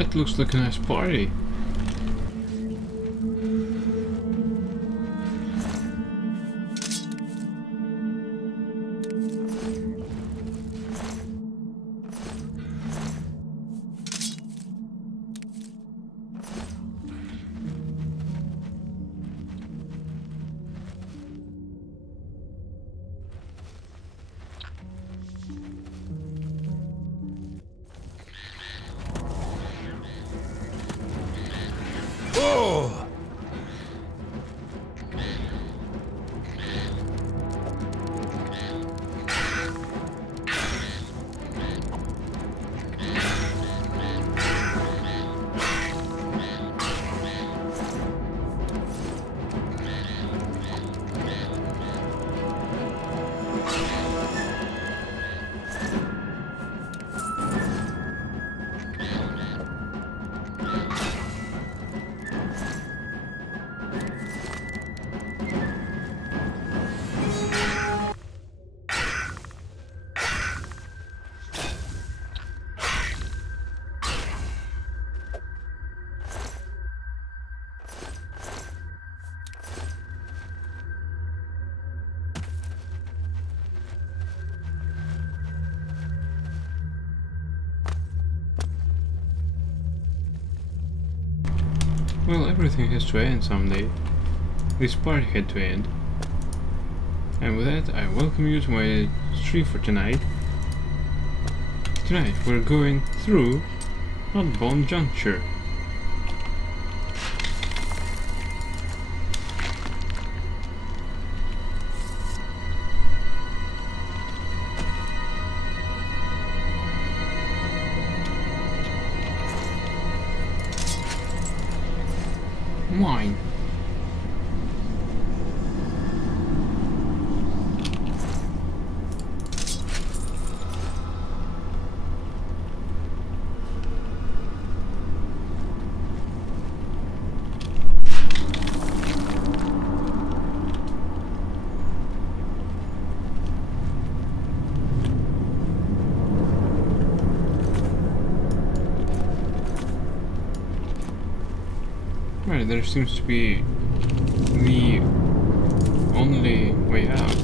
That looks like a nice party. Oh! Well, everything has to end someday. This party had to end. And with that, I welcome you to my stream for tonight. Tonight, we're going through Notbone Juncture. Mine. Right, there seems to be the only way out.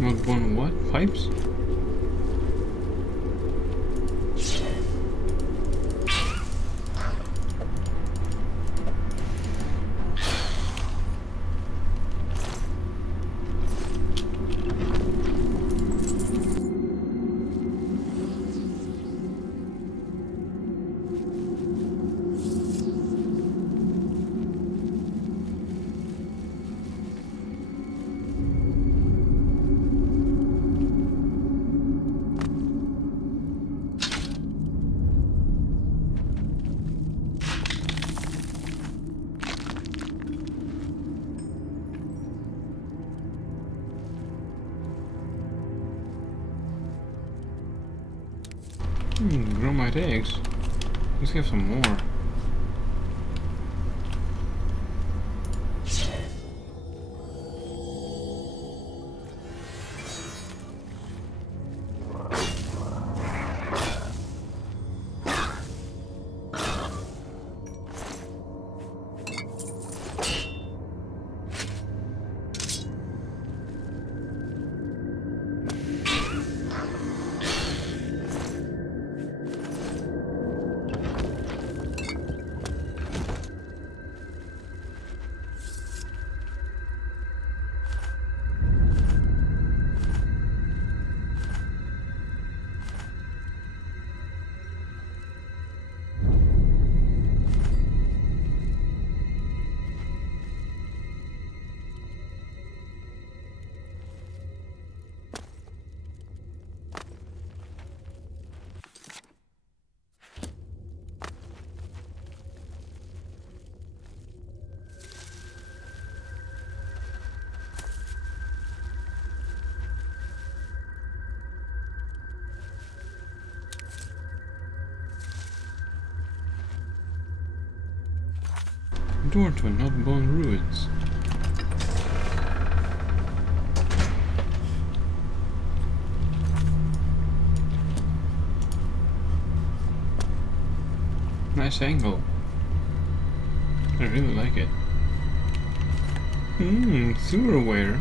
Notbone what? Pipes? Gromite eggs. Let's have some more. Door to Notbone Ruins. Nice angle. I really like it. Silverware.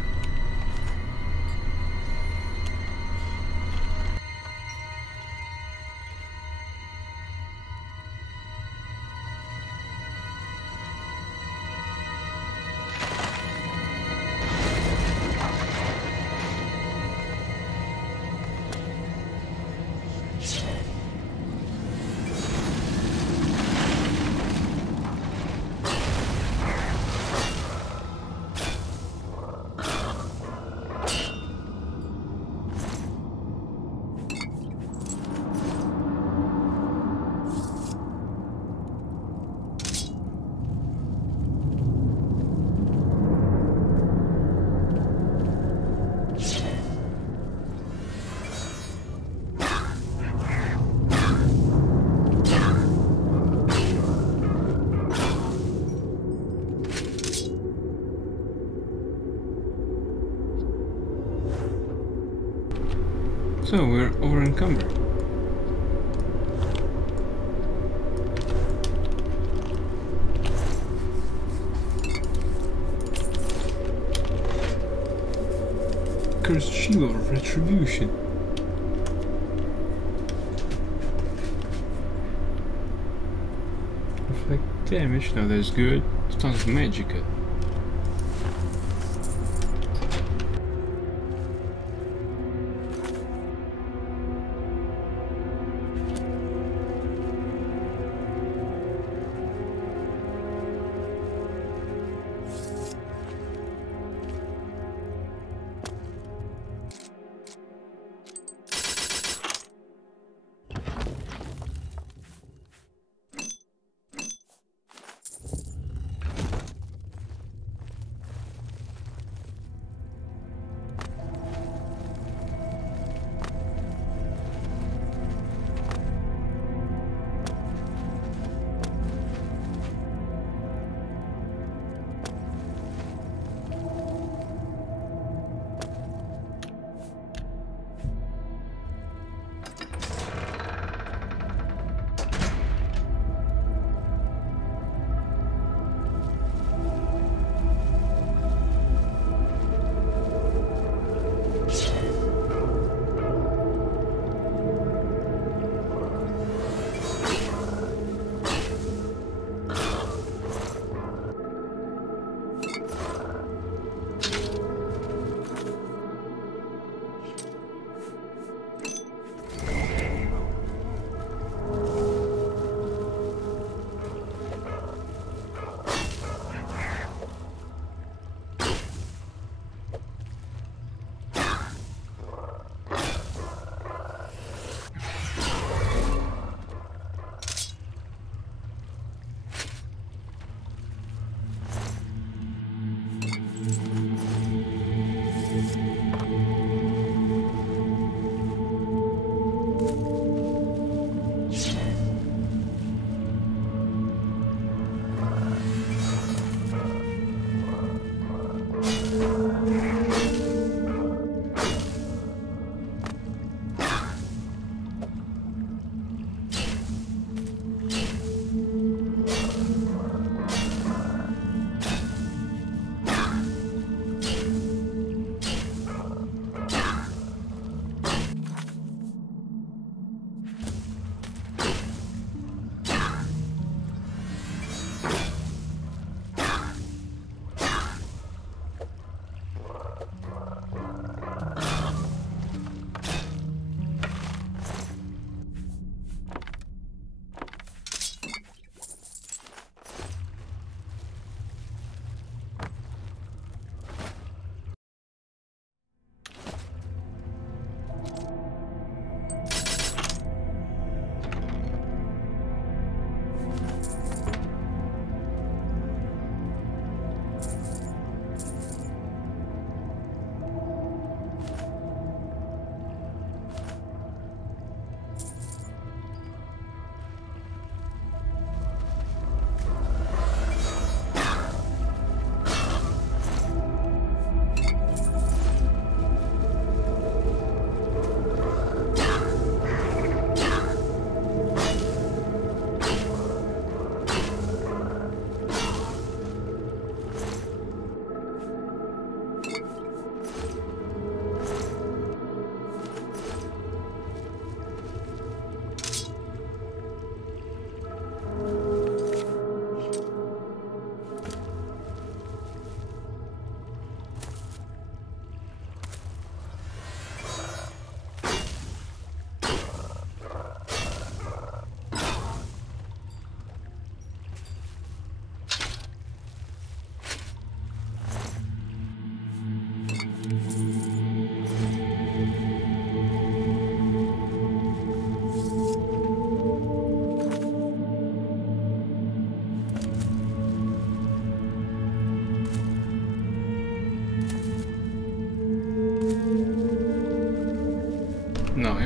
So we're over encumbered. Cursed shield of retribution. Reflect damage, now that's good. Sounds magical.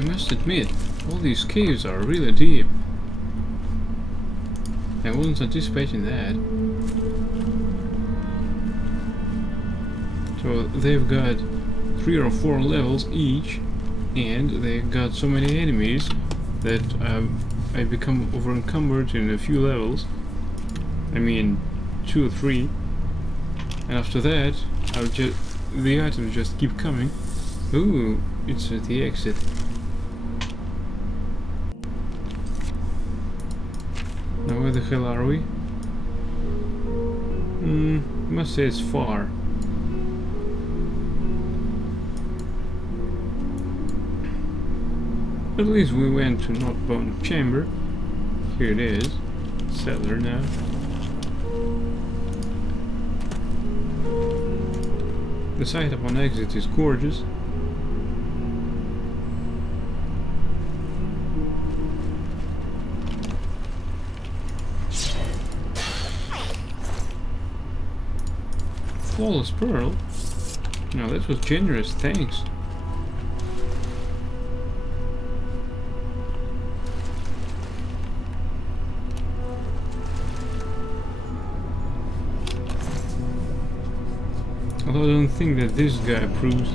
must admit, all these caves are really deep. I wasn't anticipating that. So they've got 3 or 4 levels each, and they've got so many enemies that I become over encumbered in a few levels. I mean 2 or 3, and after that the items just keep coming. Ooh, it's at the exit. Now where the hell are we? Must say it's far. At least we went to Northbound Chamber. Here it is. Cellar now. The sight upon exit is gorgeous. Flawless Pearl? No, that was generous, thanks. Although I don't think that this guy approves.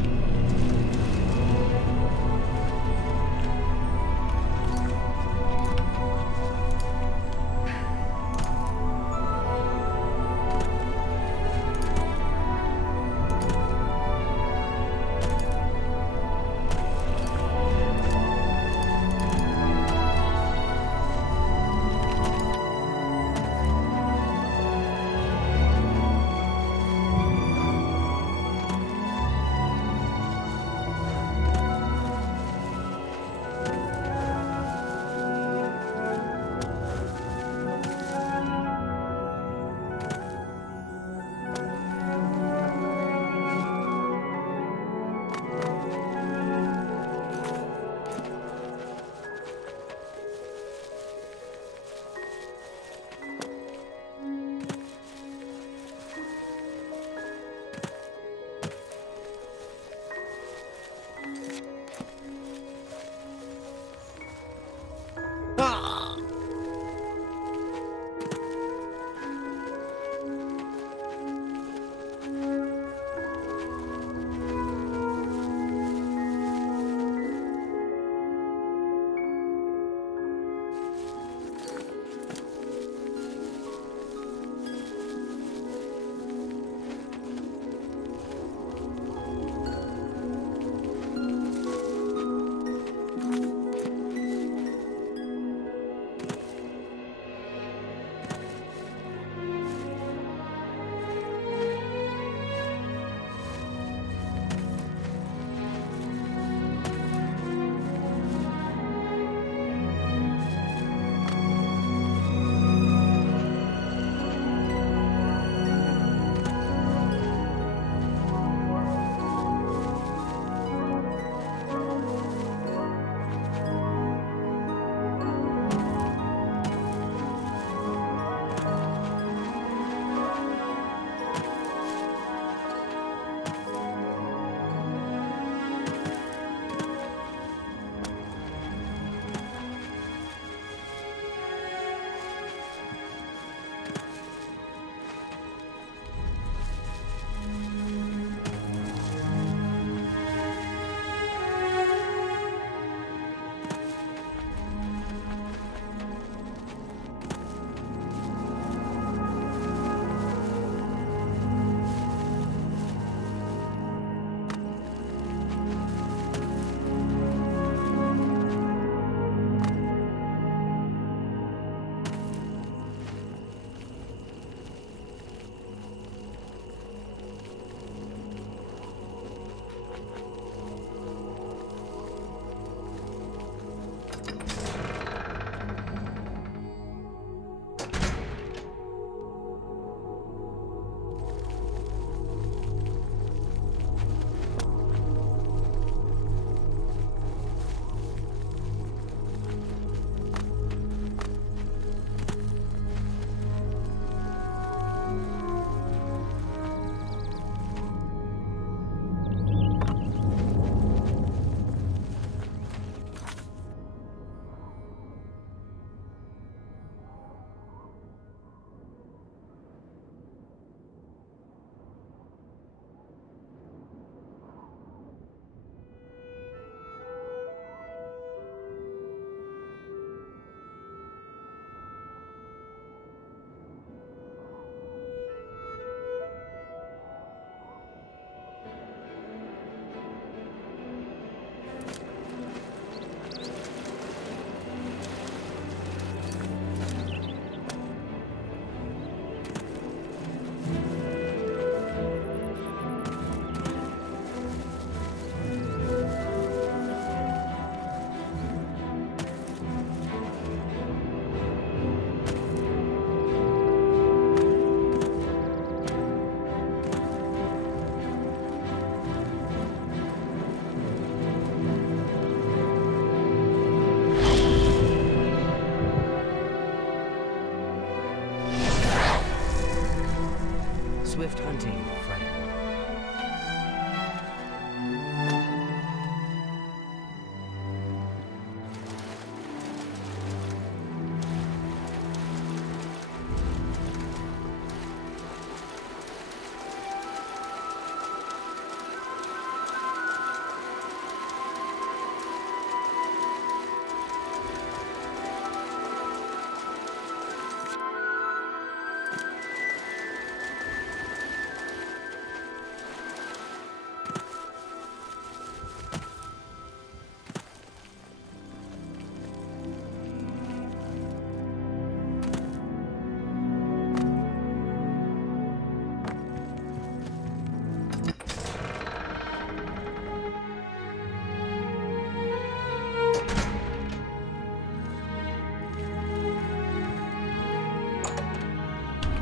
Swift hunting, friend.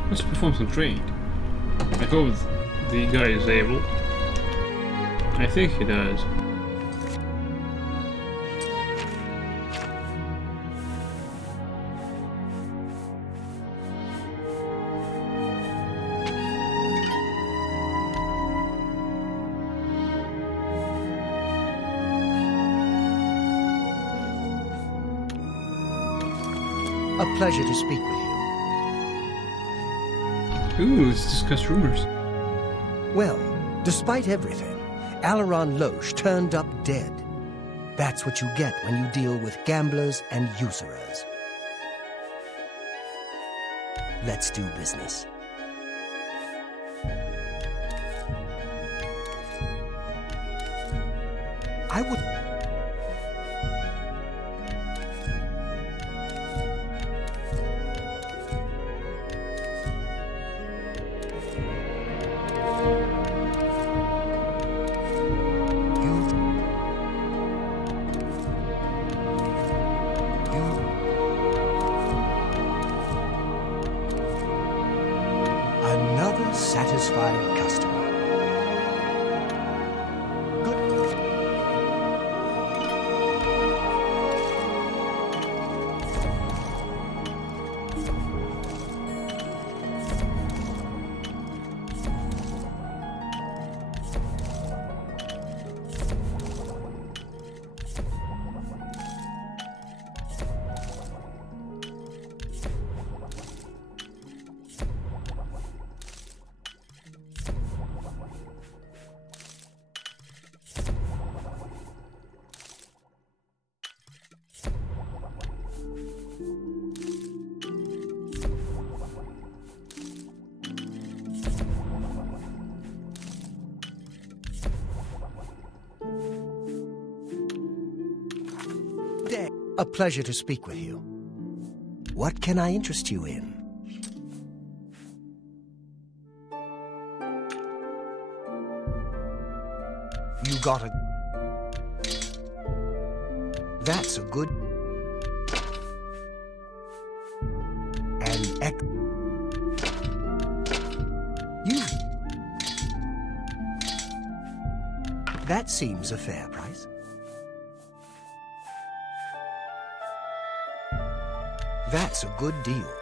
Let's perform some training. I hope the guy is able. I think he does. A pleasure to speak with you. Ooh, let's discuss rumors. Well, despite everything, Alaron Loesch turned up dead. That's what you get when you deal with gamblers and usurers. Let's do business. I would... Another satisfied customer. Good. A pleasure to speak with you. What can I interest you in? You got a... That's a good... And You... That seems a fair price. That's a good deal.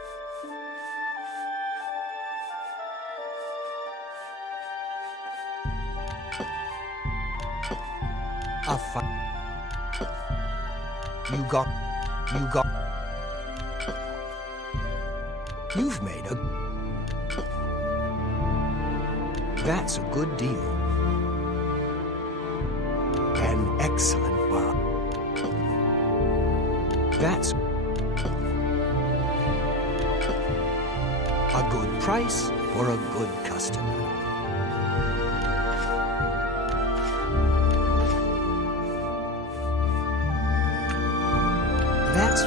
A fine. You've made a... That's a good deal. An excellent bar. That's... A good price for a good customer. That's...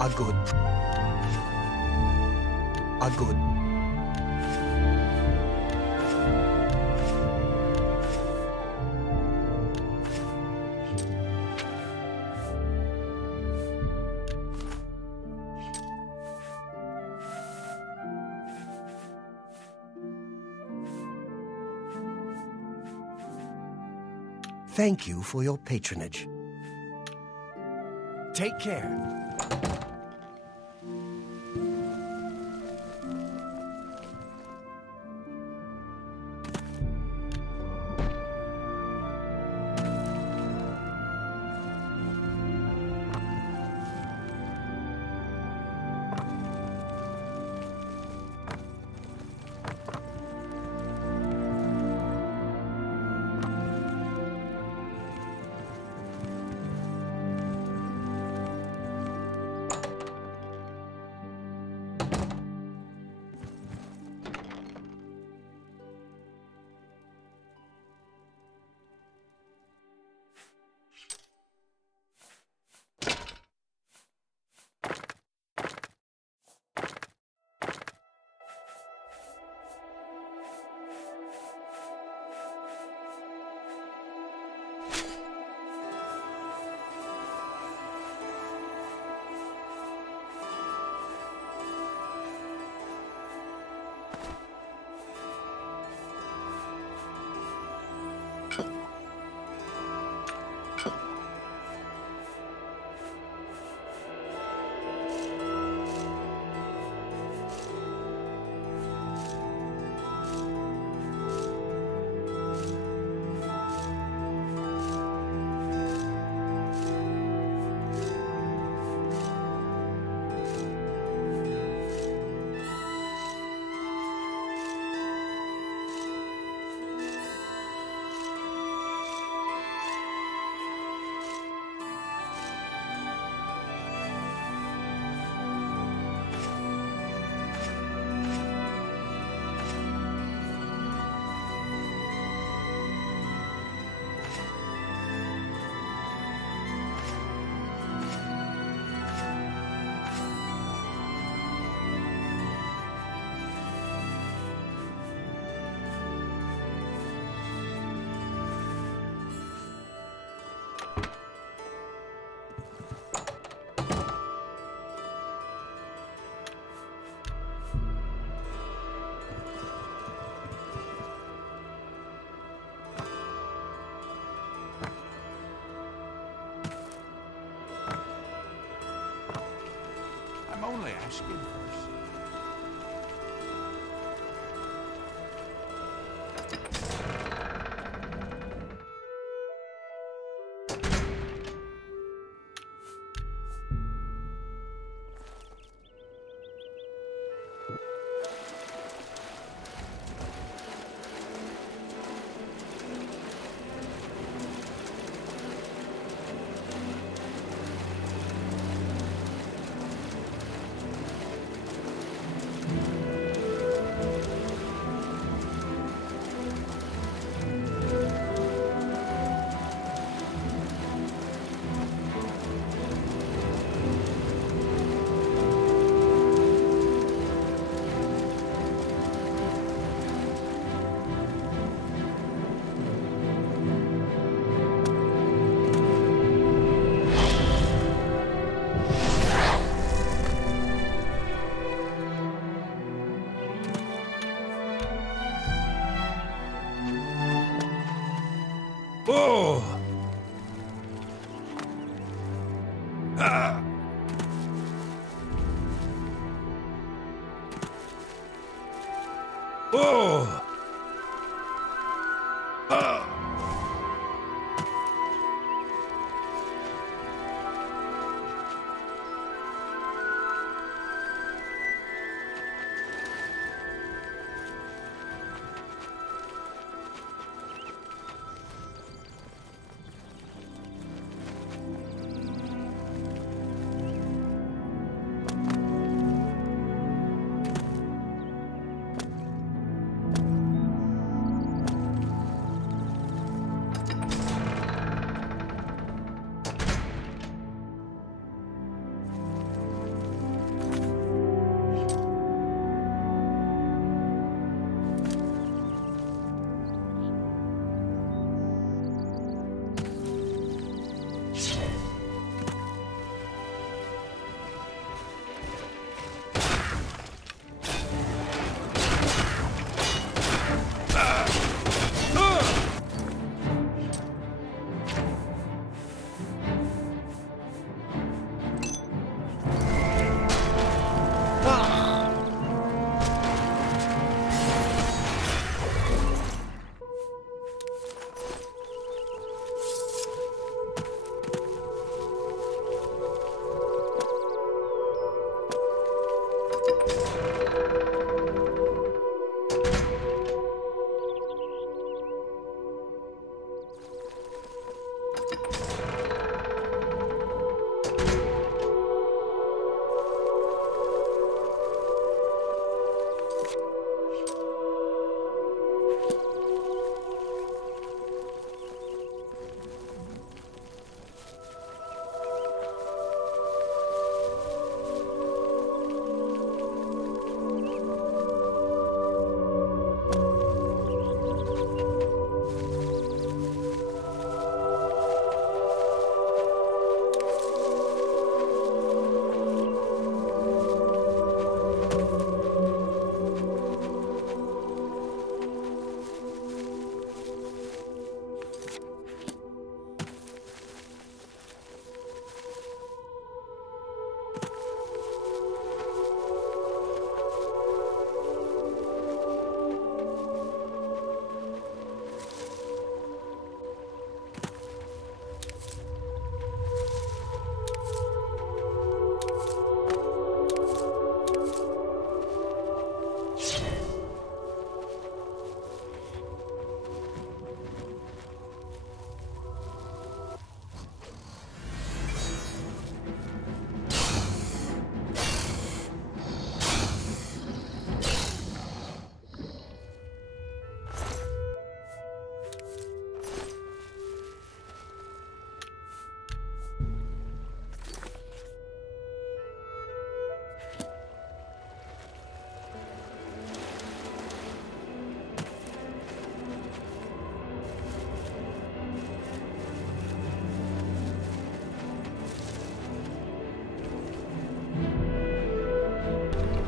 A good... A good... Thank you for your patronage. Take care. only asking for a seat. Oh! Ah! Oh! Ah!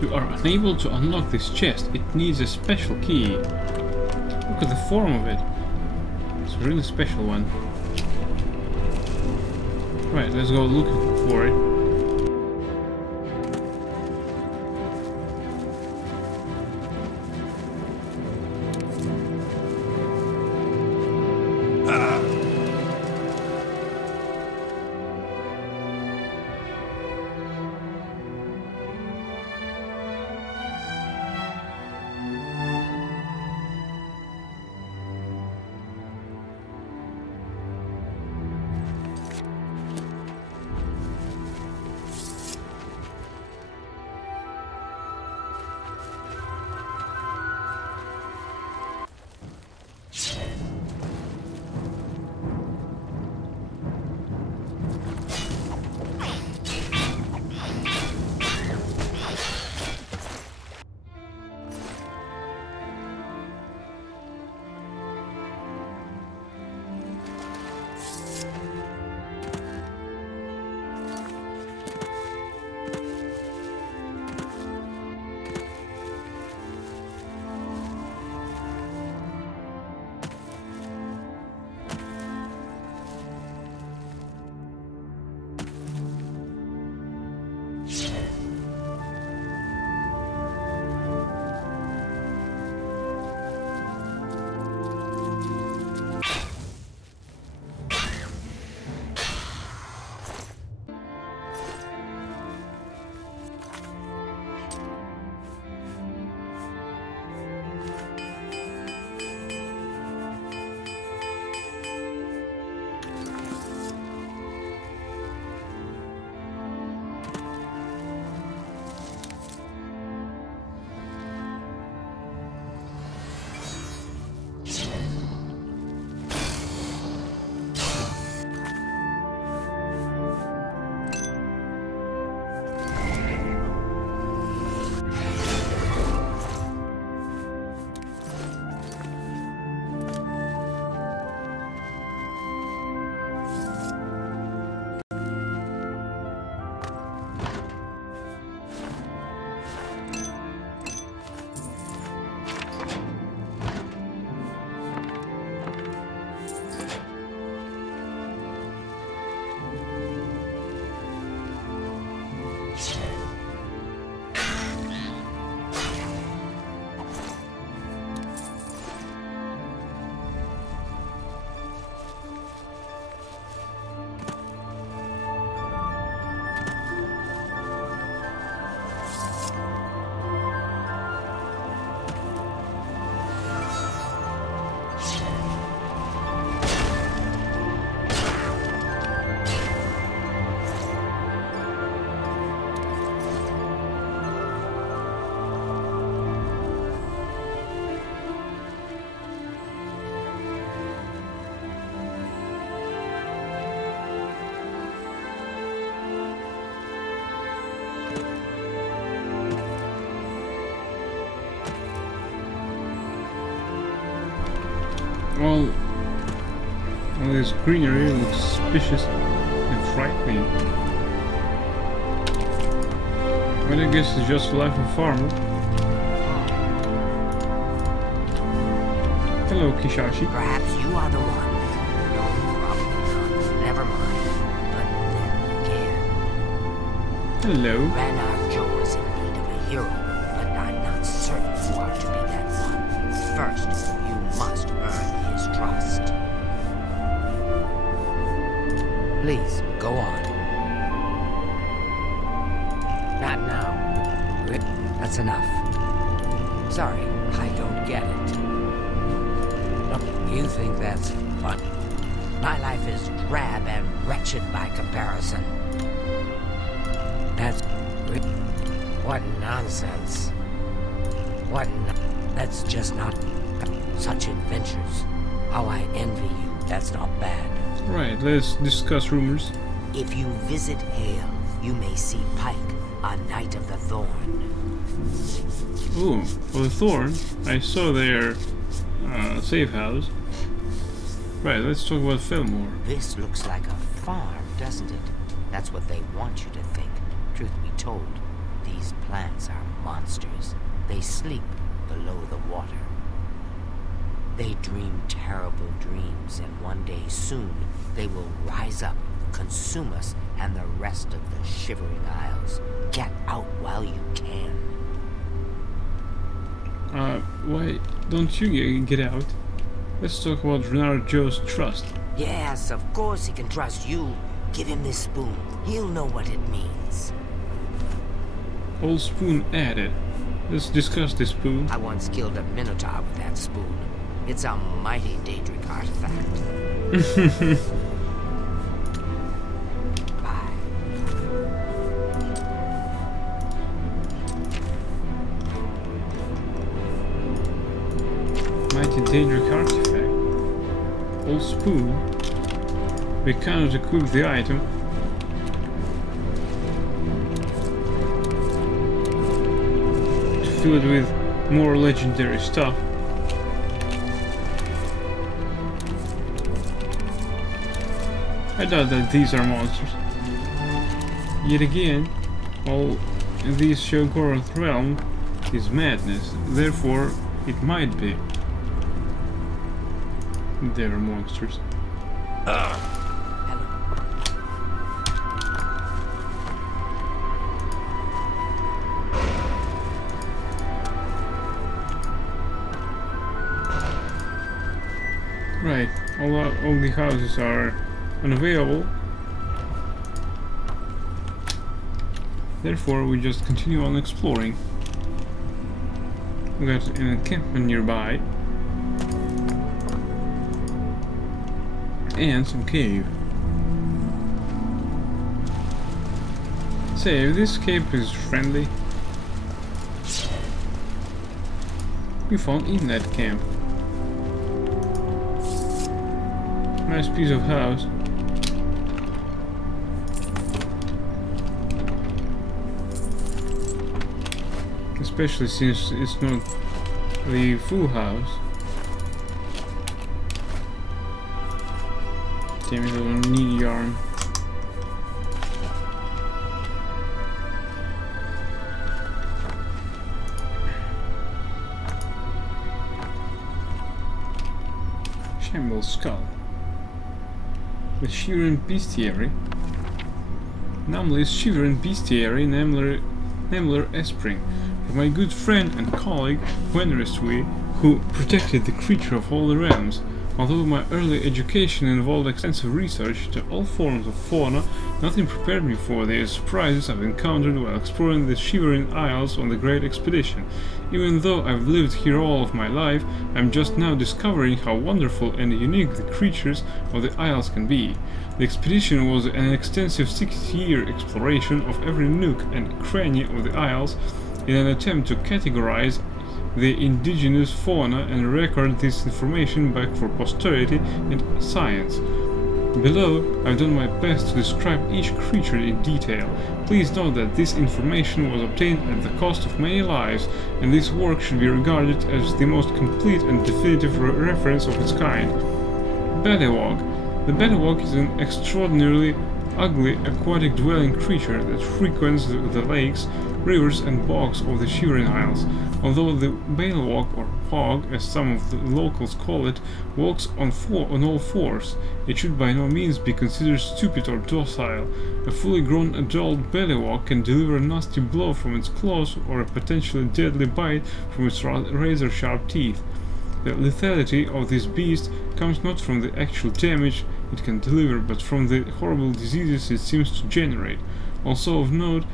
You are unable to unlock this chest. It needs a special key. Look at the form of it. It's a really special one. Right, let's go looking for it. all this greenery looks suspicious and frightening. But I guess it's just the life of a farmer. Hello, Kishashi. Perhaps you are the one. No, probably not. Never mind. But then again. Hello. Ranar Joe is in need of a hero, but I'm not certain you are to be that one. First, you must earn his trust. Please, go on. Not now. That's enough. Sorry, I don't get it. You think that's fun? My life is drab and wretched by comparison. That's... What nonsense. That's just not... Such adventures. How I envy you. That's not bad. Right, let's discuss rumors. If you visit Hale, you may see Pike, a Knight of the Thorn. Ooh, well, the Thorn. I saw their safe house. Right, let's talk about Fillmore. This looks like a farm, doesn't it? That's what they want you to think. Truth be told, these plants are monsters. They sleep below the water. They dream terrible dreams, and one day soon they will rise up, consume us and the rest of the Shivering Isles. Get out while you can. Why don't you get out? Let's talk about Ranar Joe's trust. Yes, of course he can trust you. Give him this spoon. He'll know what it means. Old spoon added. Let's discuss this spoon. I once killed a Minotaur with that spoon. It's a mighty Daedric artifact. Bye. Mighty Daedric artifact. Old spoon. We cannot equip the item. To fill it with more legendary stuff. I doubt that these are monsters. Yet again, all these show Goroth realm is madness. Therefore, it might be. They are monsters. Right, all the houses are unavailable. Therefore, we just continue on exploring. We got an encampment nearby. And some cave. Say, if this cave is friendly. We found in that camp. Nice piece of house. Especially since it's not the full house. Damn it, I don't need yarn. Shambles skull. The Shivering Bestiary. Namely's Shivering Bestiary, Namler Espring. For my good friend and colleague, Wenrestwe, who protected the creature of all the realms. Although my early education involved extensive research to all forms of fauna, nothing prepared me for the surprises I've encountered while exploring the Shivering Isles on the Great Expedition. Even though I've lived here all of my life, I'm just now discovering how wonderful and unique the creatures of the Isles can be. The expedition was an extensive 6-year exploration of every nook and cranny of the Isles in an attempt to categorize the indigenous fauna and record this information back for posterity and science. Below, I've done my best to describe each creature in detail. Please note that this information was obtained at the cost of many lives, and this work should be regarded as the most complete and definitive reference of its kind. Bellywog. The Bellywog is an extraordinarily ugly aquatic dwelling creature that frequents the lakes, rivers and bogs of the Shivering Isles. Although the Bellywog, or hog as some of the locals call it, walks on all fours, it should by no means be considered stupid or docile. A fully grown adult Bellywog can deliver a nasty blow from its claws or a potentially deadly bite from its razor-sharp teeth. The lethality of this beast comes not from the actual damage it can deliver, but from the horrible diseases it seems to generate. Also of note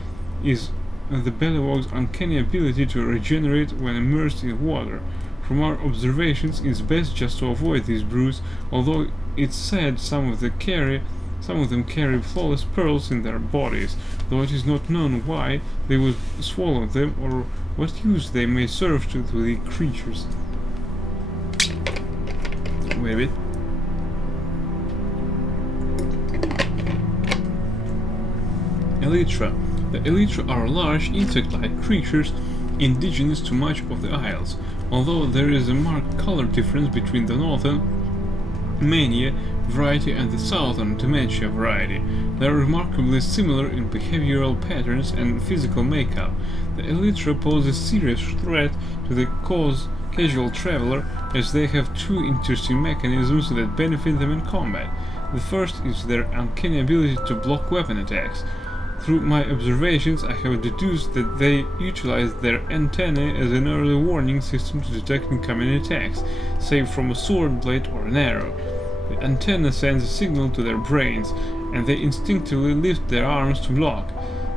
is the Bellywog's uncanny ability to regenerate when immersed in water. From our observations, it's best just to avoid these brews, although it's said some of them carry flawless pearls in their bodies, though it is not known why they would swallow them or what use they may serve to the creatures. Wait a bit. Elytra. The elytra are large insect-like creatures indigenous to much of the Isles, although there is a marked color difference between the northern Mania variety and the southern Dementia variety. They are remarkably similar in behavioral patterns and physical makeup. The elytra pose a serious threat to the casual traveler, as they have two interesting mechanisms that benefit them in combat. The first is their uncanny ability to block weapon attacks. Through my observations, I have deduced that they utilize their antennae as an early warning system to detect incoming attacks, say from a sword blade or an arrow. The antenna sends a signal to their brains, and they instinctively lift their arms to block.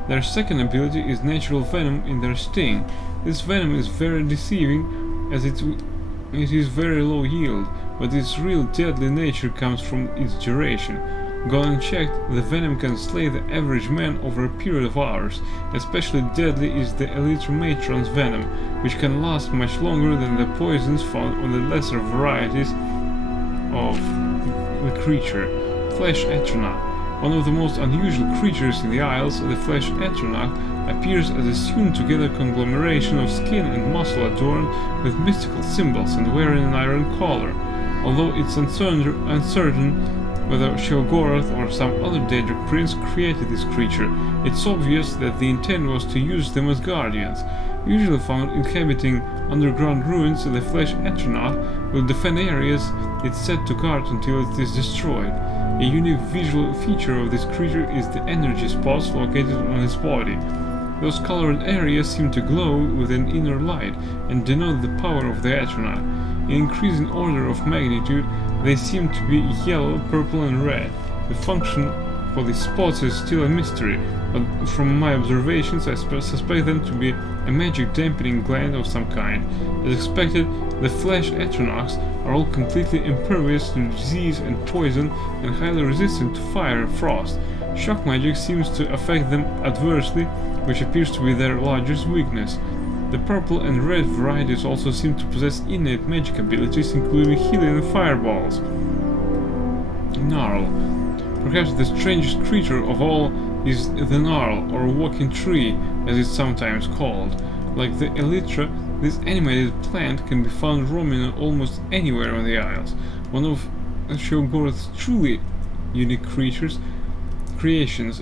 Their second ability is natural venom in their sting. This venom is very deceiving, as it is very low yield, but its real deadly nature comes from its duration. Gone unchecked, the venom can slay the average man over a period of hours. Especially deadly is the Elytra matron's venom, which can last much longer than the poisons found on the lesser varieties of the creature. Flesh Atronach. One of the most unusual creatures in the Isles, the Flesh Atronach appears as a sewn-together conglomeration of skin and muscle adorned with mystical symbols and wearing an iron collar. Although it's uncertain whether Sheogorath or some other Daedric prince created this creature, it's obvious that the intent was to use them as guardians. Usually found inhabiting underground ruins, the Flesh Atronach will defend areas it's set to guard until it is destroyed. A unique visual feature of this creature is the energy spots located on its body. Those colored areas seem to glow with an inner light and denote the power of the Atronach. In increasing order of magnitude, they seem to be yellow, purple and red. The function for these spots is still a mystery, but from my observations I suspect them to be a magic dampening gland of some kind. As expected, the Flesh Atronachs are all completely impervious to disease and poison and highly resistant to fire and frost. Shock magic seems to affect them adversely, which appears to be their largest weakness. The purple and red varieties also seem to possess innate magic abilities, including healing and fireballs. Gnarl. Perhaps the strangest creature of all is the Gnarl, or walking tree, as it's sometimes called. Like the Elytra, this animated plant can be found roaming almost anywhere on the Isles. One of Sheogorath's truly unique creations,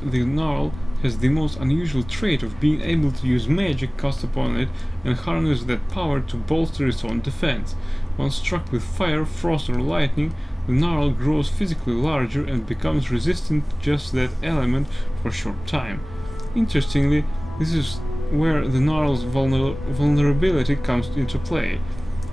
the Gnarl, has the most unusual trait of being able to use magic cast upon it and harness that power to bolster its own defense. Once struck with fire, frost or lightning, the Gnarl grows physically larger and becomes resistant to just that element for a short time. Interestingly, this is where the Gnarl's vulnerability comes into play.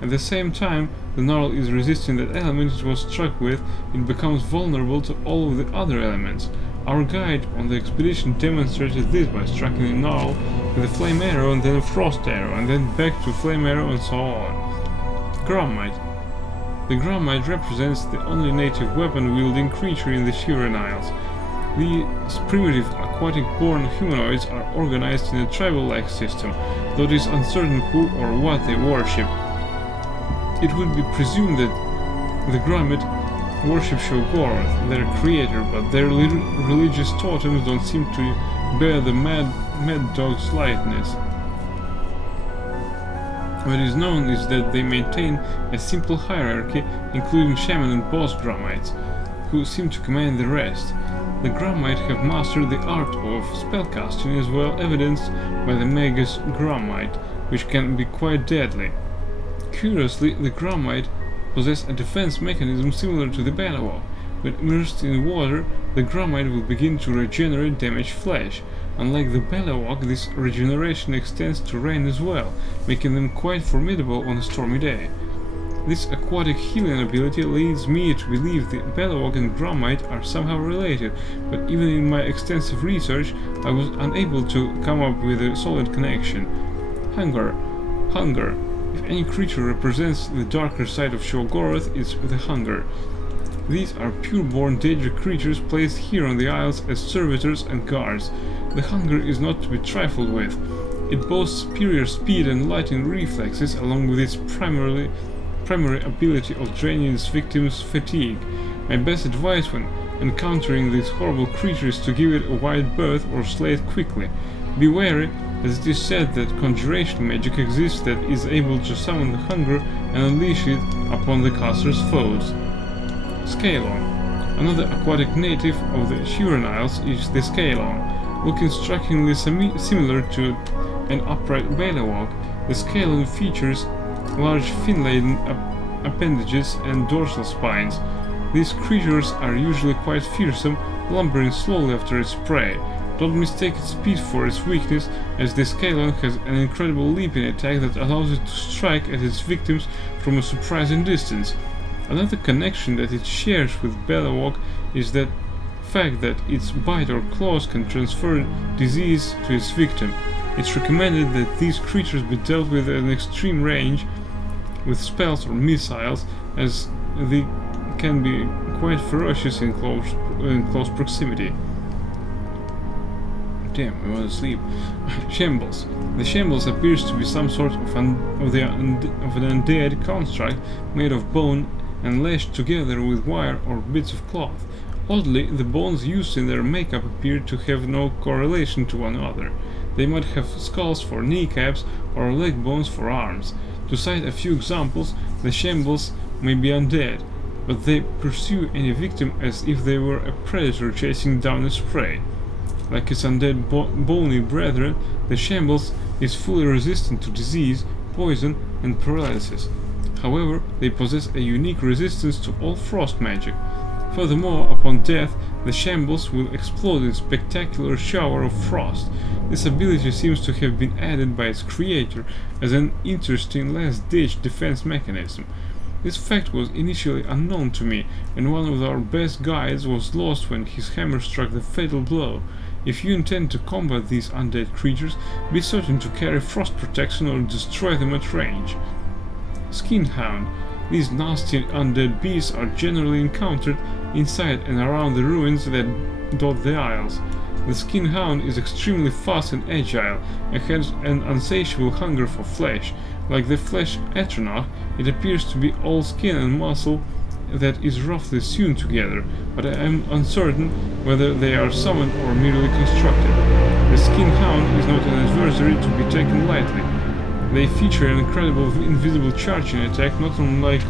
At the same time the Gnarl is resisting that element it was struck with, it becomes vulnerable to all of the other elements. Our guide on the expedition demonstrated this by striking the Gnarl with a flame arrow and then a frost arrow, and then back to a flame arrow and so on. Grammite. The Grammite represents the only native weapon-wielding creature in the Shivering Isles. These primitive aquatic-born humanoids are organized in a tribal-like system, though it is uncertain who or what they worship. It would be presumed that the Grammite worship Shoggoth, their creator, but their religious totems don't seem to bear the mad dog's likeness. What is known is that they maintain a simple hierarchy, including shaman and boss Grommites, who seem to command the rest. The Grommite have mastered the art of spellcasting, as well evidenced by the Magus Grommite, which can be quite deadly. Curiously, the Grommite possess a defense mechanism similar to the Belawog. When immersed in water, the Grommite will begin to regenerate damaged flesh. Unlike the Belawog, this regeneration extends to rain as well, making them quite formidable on a stormy day. This aquatic healing ability leads me to believe the Belawog and Grommite are somehow related, but even in my extensive research, I was unable to come up with a solid connection. Hunger. If any creature represents the darker side of Shoggoth, it's the Hunger. These are pure-born Daedric creatures placed here on the Isles as servitors and guards. The Hunger is not to be trifled with. It boasts superior speed and lightning reflexes, along with its primary ability of draining its victims' fatigue. My best advice when encountering these horrible creatures is to give it a wide berth or slay it quickly. Be wary, as it is said that conjuration magic exists that is able to summon the Hunger and unleash it upon the caster's foes. Scalon. Another aquatic native of the Shiren Isles is the Scalon. Looking strikingly similar to an upright Belawog, the Scalon features large fin-laden appendages and dorsal spines. These creatures are usually quite fearsome, lumbering slowly after its prey. Don't mistake its speed for its weakness, as the Scalon has an incredible leaping attack that allows it to strike at its victims from a surprising distance. Another connection that it shares with Belawog is the fact that its bite or claws can transfer disease to its victim. It's recommended that these creatures be dealt with at an extreme range with spells or missiles, as they can be quite ferocious in close proximity. Damn, I want to sleep. Shambles. The Shambles appears to be some sort of an undead construct made of bone and lashed together with wire or bits of cloth. Oddly, the bones used in their makeup appear to have no correlation to one another. They might have skulls for kneecaps or leg bones for arms. To cite a few examples, the Shambles may be undead, but they pursue any victim as if they were a predator chasing down its prey. Like its undead bony brethren, the Shambles is fully resistant to disease, poison, and paralysis. However, they possess a unique resistance to all frost magic. Furthermore, upon death, the Shambles will explode in a spectacular shower of frost. This ability seems to have been added by its creator as an interesting last-ditch defense mechanism. This fact was initially unknown to me, and one of our best guides was lost when his hammer struck the fatal blow. If you intend to combat these undead creatures, be certain to carry frost protection or destroy them at range. Skinhound. These nasty undead beasts are generally encountered inside and around the ruins that dot the Isles. The Skinhound is extremely fast and agile, and has an insatiable hunger for flesh. Like the flesh Atronach, it appears to be all skin and muscle that is roughly sewn together, but I am uncertain whether they are summoned or merely constructed. The Skinhound is not an adversary to be taken lightly. They feature an incredible invisible charging attack, not unlike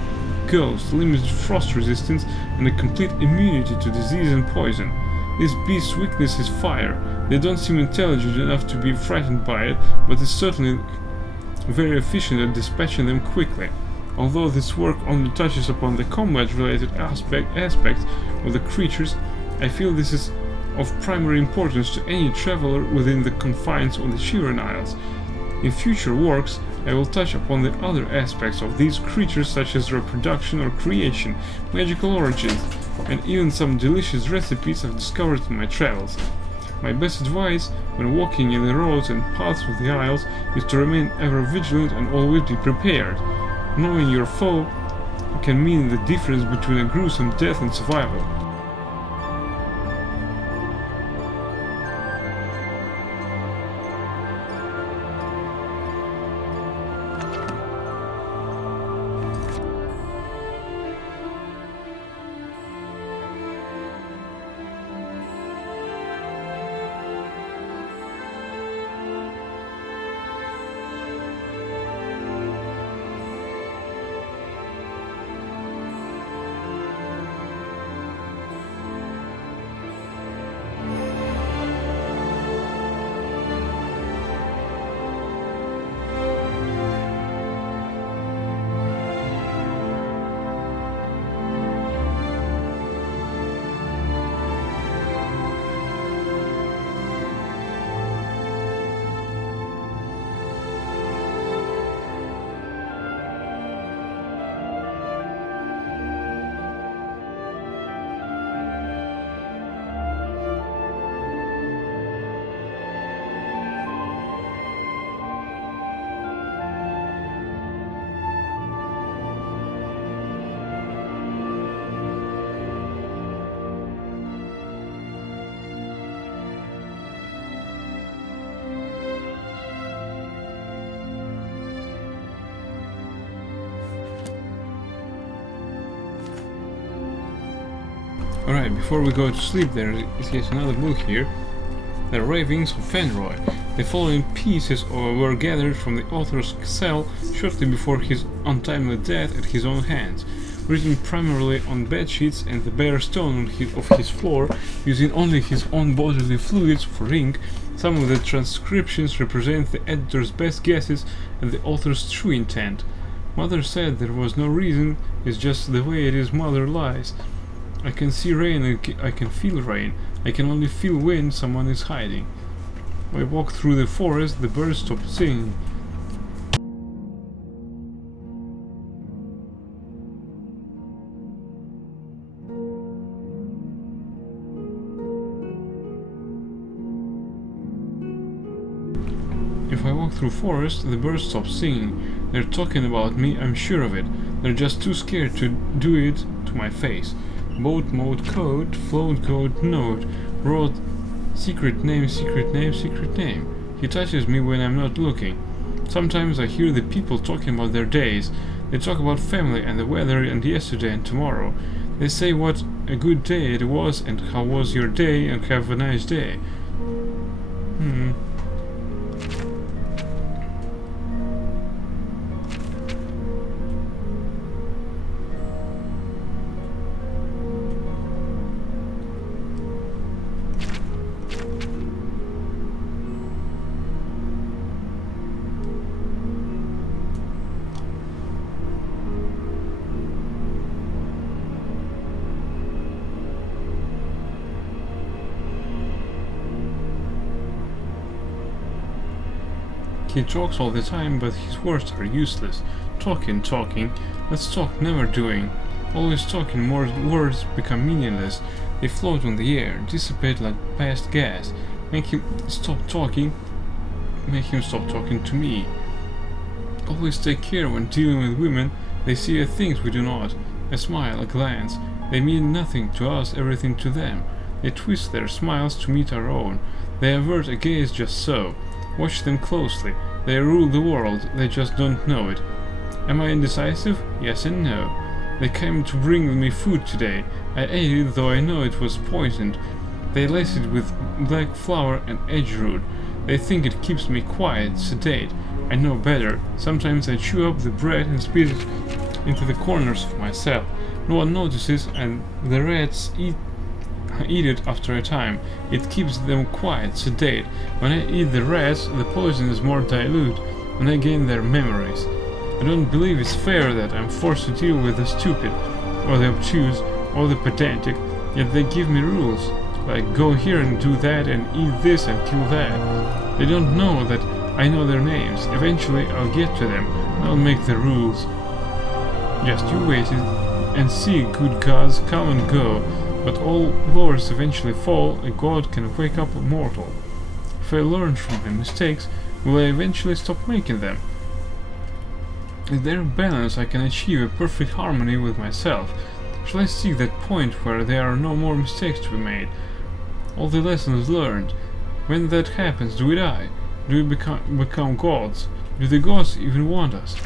Ghost, limited frost resistance, and a complete immunity to disease and poison. This beast's weakness is fire. They don't seem intelligent enough to be frightened by it, but it's certainly very efficient at dispatching them quickly. Although this work only touches upon the combat-related aspects of the creatures, I feel this is of primary importance to any traveler within the confines of the Shiren Isles. In future works, I will touch upon the other aspects of these creatures, such as reproduction or creation, magical origins, and even some delicious recipes I've discovered in my travels. My best advice when walking in the roads and paths of the Isles is to remain ever vigilant and always be prepared. Knowing your foe can mean the difference between a gruesome death and survival. Alright, before we go to sleep, there is yet another book here. The Ravings of Fenroy. The following pieces were gathered from the author's cell shortly before his untimely death at his own hands. Written primarily on bedsheets and the bare stone of his floor, using only his own bodily fluids for ink, some of the transcriptions represent the editor's best guesses at the author's true intent. Mother said there was no reason, it's just the way it is. Mother lies. I can see rain and I can feel rain. I can only feel when someone is hiding. I walk through the forest, the birds stop singing. If I walk through forest, the birds stop singing. They're talking about me, I'm sure of it. They're just too scared to do it to my face. Boat mode code, float code note, wrote secret name, secret name, secret name. He touches me when I'm not looking. Sometimes I hear the people talking about their days. They talk about family and the weather and yesterday and tomorrow. They say what a good day it was and how was your day and have a nice day. He talks all the time, but his words are useless. Talking, talking, let's talk, never doing. Always talking, more words become meaningless. They float on the air, dissipate like past gas. Make him stop talking to me. Always take care when dealing with women. They see things we do not. A smile, a glance. They mean nothing to us, everything to them. They twist their smiles to meet our own. They avert a gaze just so. Watch them closely. They rule the world, they just don't know it. Am I indecisive? Yes and no. They came to bring me food today. I ate it, though I know it was poisoned. They lace it with black flour and edgeroot. They think it keeps me quiet, sedate. I know better. Sometimes I chew up the bread and spit it into the corners of my cell. No one notices, and the rats eat it after a time. It keeps them quiet, sedate. When I eat the rats, the poison is more dilute, and I gain their memories. I don't believe it's fair that I'm forced to deal with the stupid, or the obtuse, or the pedantic, yet they give me rules, like go here and do that and eat this and kill that. They don't know that I know their names. Eventually I'll get to them, I'll make the rules. Just you wait and see good gods come and go. But all lords eventually fall, a god can wake up a mortal. If I learn from my mistakes, will I eventually stop making them? Is there a balance I can achieve a perfect harmony with myself? Shall I seek that point where there are no more mistakes to be made? All the lessons learned. When that happens, do we die? Do we become gods? Do the gods even want us?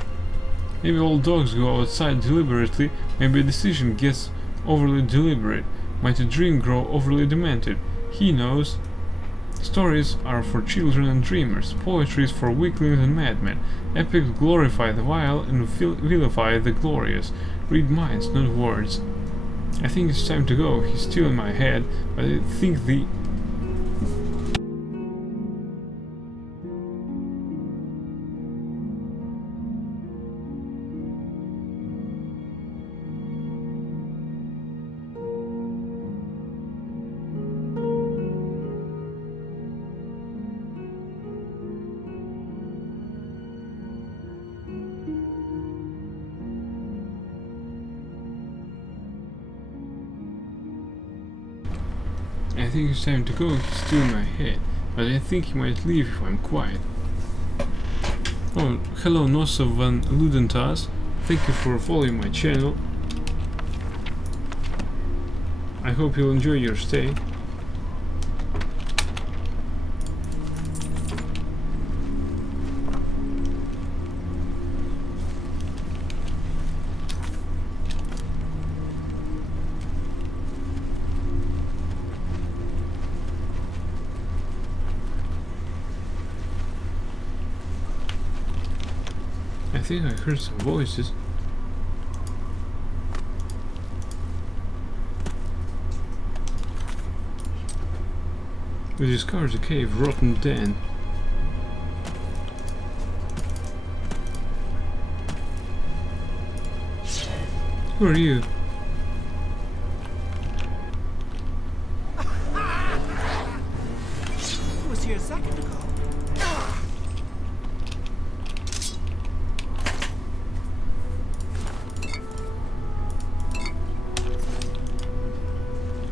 Maybe all dogs go outside deliberately, maybe a decision gets overly deliberate. Might a dream grow overly demented? He knows. Stories are for children and dreamers. Poetry is for weaklings and madmen. Epics glorify the vile and vilify the glorious. Read minds, not words. I think it's time to go. He's still in my head, but I think the... I think it's time to go. He's still in my head, but I think he might leave if I'm quiet. Oh, hello Nossa van Ludentas. Thank you for following my channel. I hope you'll enjoy your stay. I think I heard some voices. We discovered the cave Rotten Den. Who are you? He was here a second ago.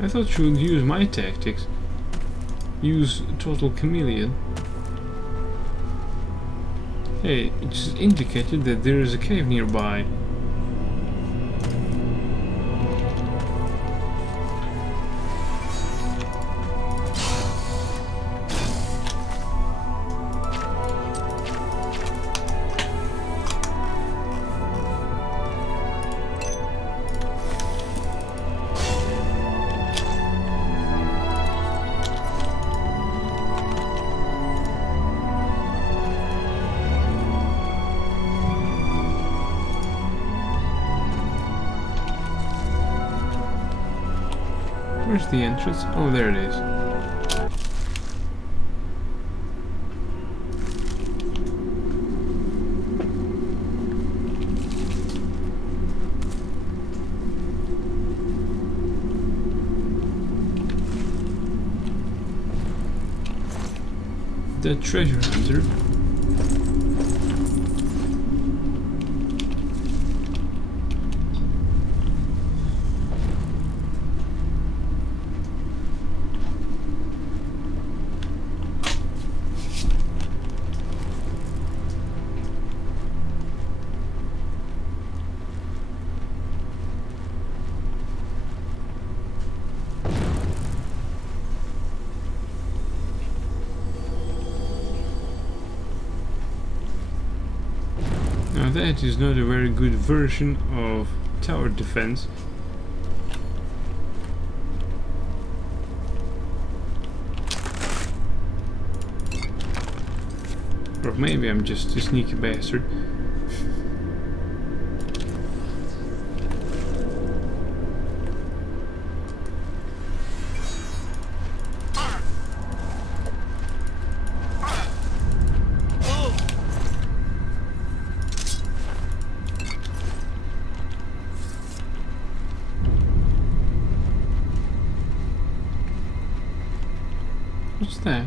I thought you would use my tactics. Use Total Chameleon. Hey, it just indicated that there is a cave nearby. Where's the entrance? Oh, there it is. The treasure hunter. Now that is not a very good version of tower defense. Or maybe I'm just a sneaky bastard. What's that?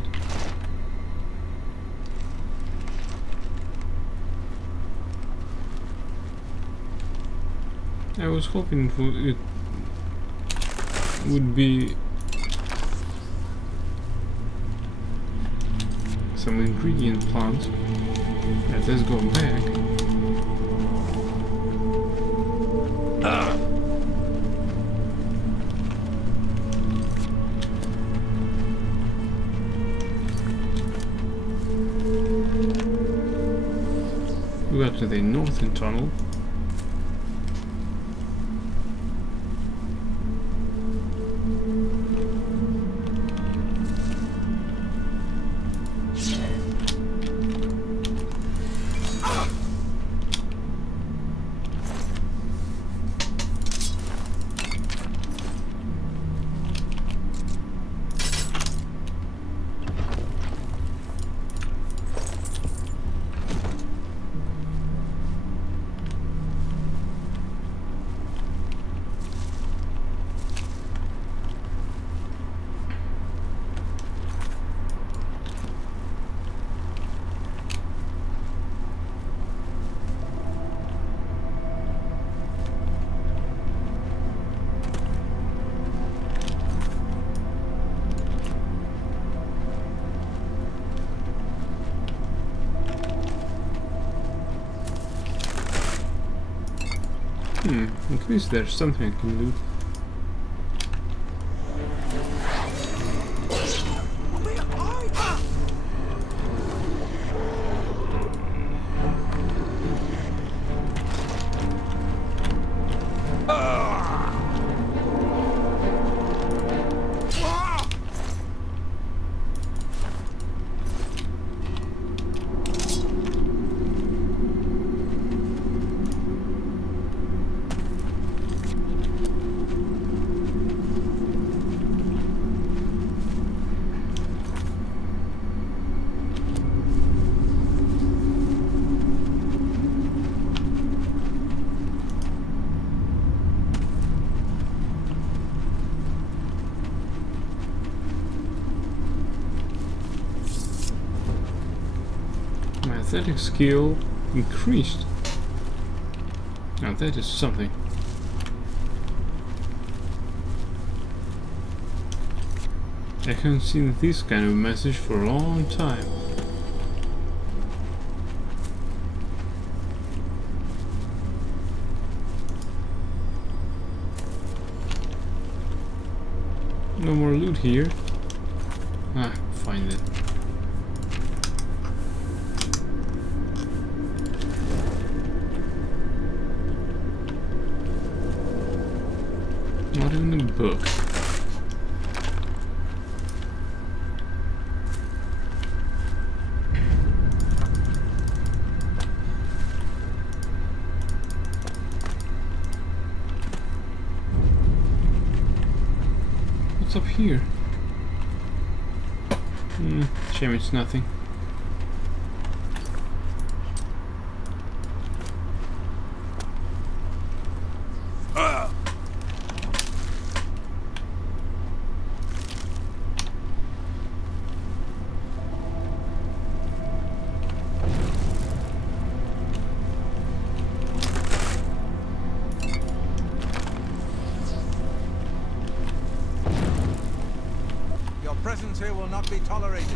I was hoping it would be some ingredient plants. Right, let's go back. We got to the northern tunnel. At least there's something I can do. Athletic skill increased. Now that is something. I haven't seen this kind of message for a long time. No more loot here. Ah, find it. Not even a book. What's up here? Shame it's nothing. Your presence here will not be tolerated.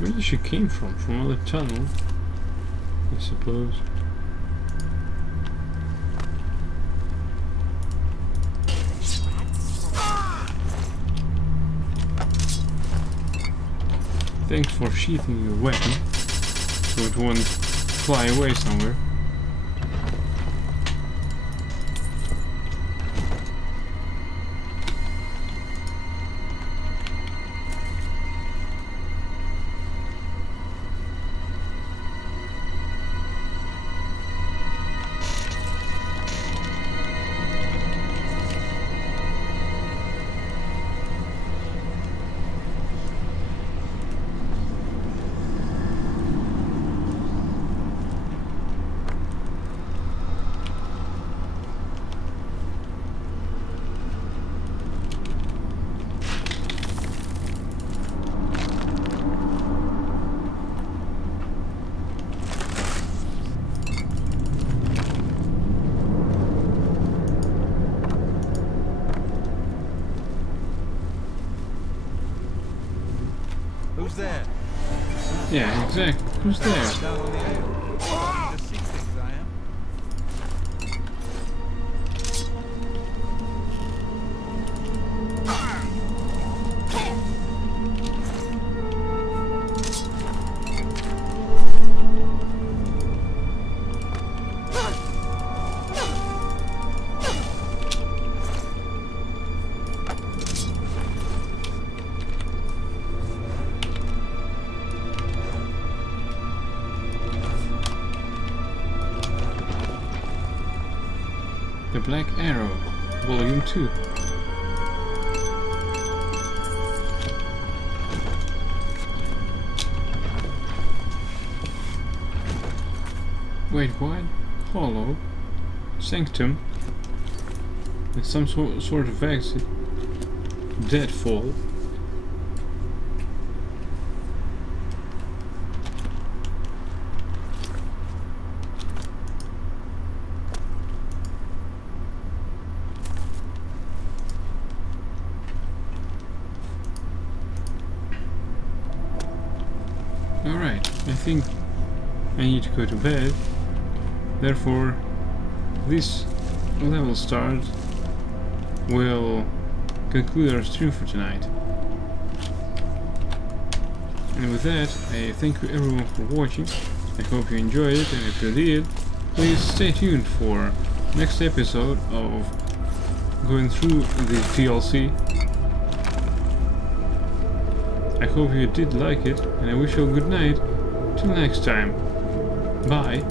Where she came from? From another tunnel, I suppose. Thanks for sheathing your weapon, so it won't fly away somewhere. Who's there? Yeah, exactly. Who's there? Down on the ale. Just see things, I am. The Black Arrow, Volume 2. Wait, what? Hollow? Sanctum? And some sort of exit. Deadfall. Alright, I think I need to go to bed. Therefore, this level start will conclude our stream for tonight. And with that, I thank you everyone for watching. I hope you enjoyed it, and if you did, please stay tuned for next episode of going through the DLC. I hope you did like it, and I wish you a good night. Till next time. Bye.